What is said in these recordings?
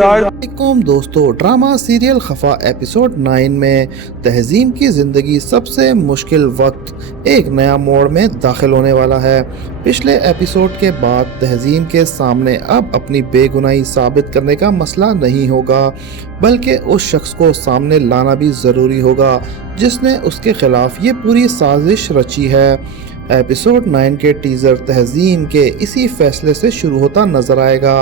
वालेकुम दोस्तों, drama serial खफा एपिसोड 9 में तहज़ीम की ज़िंदगी सबसे मुश्किल वक्त एक नया मोड़ में दाखिल होने वाला है। पिछले एपिसोड के बाद तहज़ीम के सामने अब अपनी बेगुनाही साबित करने का मसला नहीं होगा, बल्कि उस शख्स को सामने लाना भी ज़रूरी होगा जिसने उसके खिलाफ ये पूरी साजिश रची है। एपिसोड 9 के टीज़र तहज़ीम के इसी फैसले से शुरू होता नजर आएगा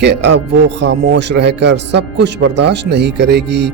कि अब वो खामोश रहकर सब कुछ बर्दाश्त नहीं करेगी।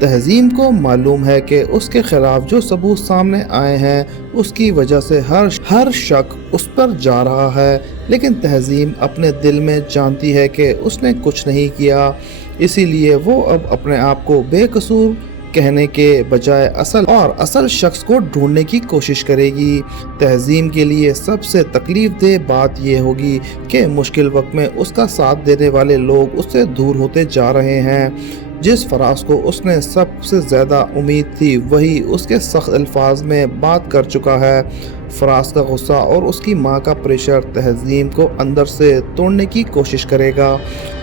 तहज़ीम को मालूम है कि उसके खिलाफ जो सबूत सामने आए हैं उसकी वजह से हर शक उस पर जा रहा है, लेकिन तहज़ीम अपने दिल में जानती है कि उसने कुछ नहीं किया। इसीलिए वो अब अपने आप को बेकसूर कहने के बजाय असल शख्स को ढूंढने की कोशिश करेगी। तहज़ीम के लिए सबसे तकलीफ दे बात यह होगी कि मुश्किल वक्त में उसका साथ देने वाले लोग उससे दूर होते जा रहे हैं। जिस फराज को उसने सबसे ज़्यादा उम्मीद थी वही उसके सख्त अल्फाज में बात कर चुका है। फराज का गुस्सा और उसकी माँ का प्रेशर तहज़ीम को अंदर से तोड़ने की कोशिश करेगा,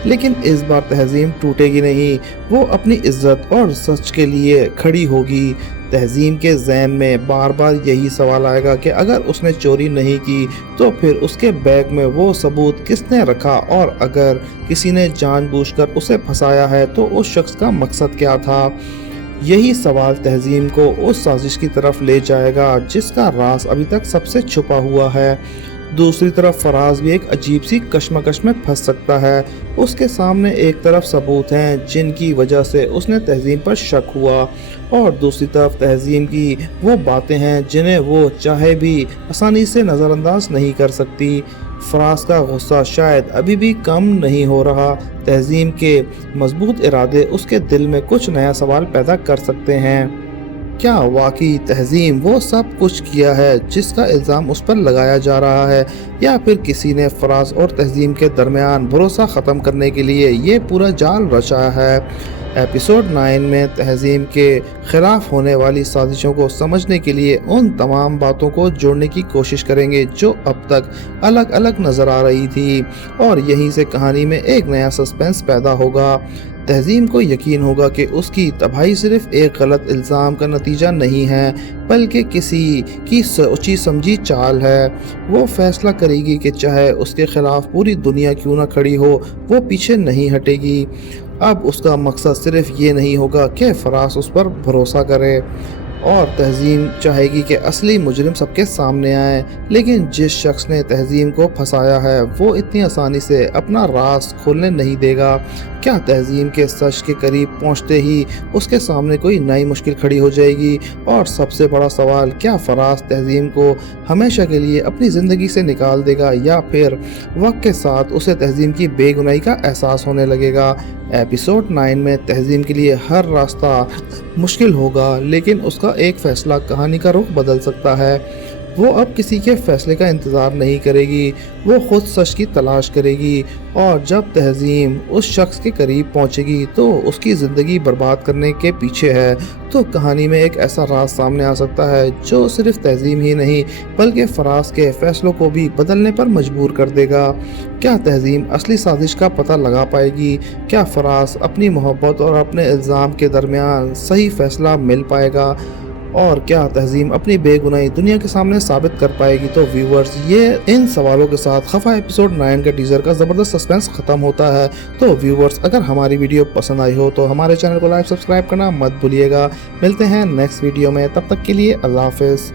लेकिन इस बार तहज़ीम टूटेगी नहीं। वो अपनी इज्जत और सच के लिए खड़ी होगी। तहज़ीम के ज़हन में बार बार यही सवाल आएगा कि अगर उसने चोरी नहीं की तो फिर उसके बैग में वो सबूत किसने रखा, और अगर किसी ने जानबूझकर उसे फंसाया है तो उस शख्स का मकसद क्या था। यही सवाल तहज़ीम को उस साजिश की तरफ ले जाएगा जिसका राज अभी तक सबसे छुपा हुआ है। दूसरी तरफ फराज भी एक अजीब सी कश्मकश में फंस सकता है। उसके सामने एक तरफ सबूत हैं जिनकी वजह से उसने तहज़ीम पर शक हुआ, और दूसरी तरफ तहज़ीम की वो बातें हैं जिन्हें वो चाहे भी आसानी से नज़रअंदाज नहीं कर सकती। फराज का गुस्सा शायद अभी भी कम नहीं हो रहा। तहज़ीम के मजबूत इरादे उसके दिल में कुछ नया सवाल पैदा कर सकते हैं। क्या वाकई तहज़ीम वो सब कुछ किया है जिसका इल्ज़ाम उस पर लगाया जा रहा है, या फिर किसी ने फराज और तहज़ीम के दरमियान भरोसा ख़त्म करने के लिए ये पूरा जाल रचा है। एपिसोड 9 में तहज़ीम के ख़िलाफ़ होने वाली साजिशों को समझने के लिए उन तमाम बातों को जोड़ने की कोशिश करेंगे जो अब तक अलग अलग नज़र आ रही थी, और यहीं से कहानी में एक नया सस्पेंस पैदा होगा। तहज़ीम को यकीन होगा कि उसकी तबाही सिर्फ एक गलत इल्ज़ाम का नतीजा नहीं है, बल्कि किसी की सोची समझी चाल है। वो फैसला करेगी कि चाहे उसके खिलाफ पूरी दुनिया क्यों ना खड़ी हो, वो पीछे नहीं हटेगी। अब उसका मकसद सिर्फ ये नहीं होगा कि फराज उस पर भरोसा करे, और तहज़ीम चाहेगी कि असली मुजरिम सबके सामने आए, लेकिन जिस शख्स ने तहज़ीम को फंसाया है वो इतनी आसानी से अपना राज खोलने नहीं देगा। क्या तहज़ीम के सच के करीब पहुंचते ही उसके सामने कोई नई मुश्किल खड़ी हो जाएगी? और सबसे बड़ा सवाल, क्या फराज तहज़ीम को हमेशा के लिए अपनी ज़िंदगी से निकाल देगा, या फिर वक्त के साथ उसे तहज़ीम की बेगुनाही का एहसास होने लगेगा? एपिसोड 9 में तहज़ीम के लिए हर रास्ता मुश्किल होगा, लेकिन उसका एक फ़ैसला कहानी का रुख बदल सकता है। वो अब किसी के फैसले का इंतज़ार नहीं करेगी, वो खुद सच की तलाश करेगी, और जब तहज़ीम उस शख्स के करीब पहुंचेगी तो उसकी ज़िंदगी बर्बाद करने के पीछे है, तो कहानी में एक ऐसा राज सामने आ सकता है जो सिर्फ तहज़ीम ही नहीं बल्कि फराज के फ़ैसलों को भी बदलने पर मजबूर कर देगा। क्या तहज़ीम असली साजिश का पता लगा पाएगी? क्या फराज अपनी मोहब्बत और अपने इल्ज़ाम के दरमियान सही फ़ैसला मिल पाएगा? और क्या तहज़ीम अपनी बेगुनाही दुनिया के सामने साबित कर पाएगी? तो व्यूवर्स, ये इन सवालों के साथ खफा एपिसोड 9 के टीज़र का ज़बरदस्त सस्पेंस ख़त्म होता है। तो व्यूवर्स, अगर हमारी वीडियो पसंद आई हो तो हमारे चैनल को लाइक सब्सक्राइब करना मत भूलिएगा। मिलते हैं नेक्स्ट वीडियो में, तब तक के लिए अल्लाह हाफ़िज़।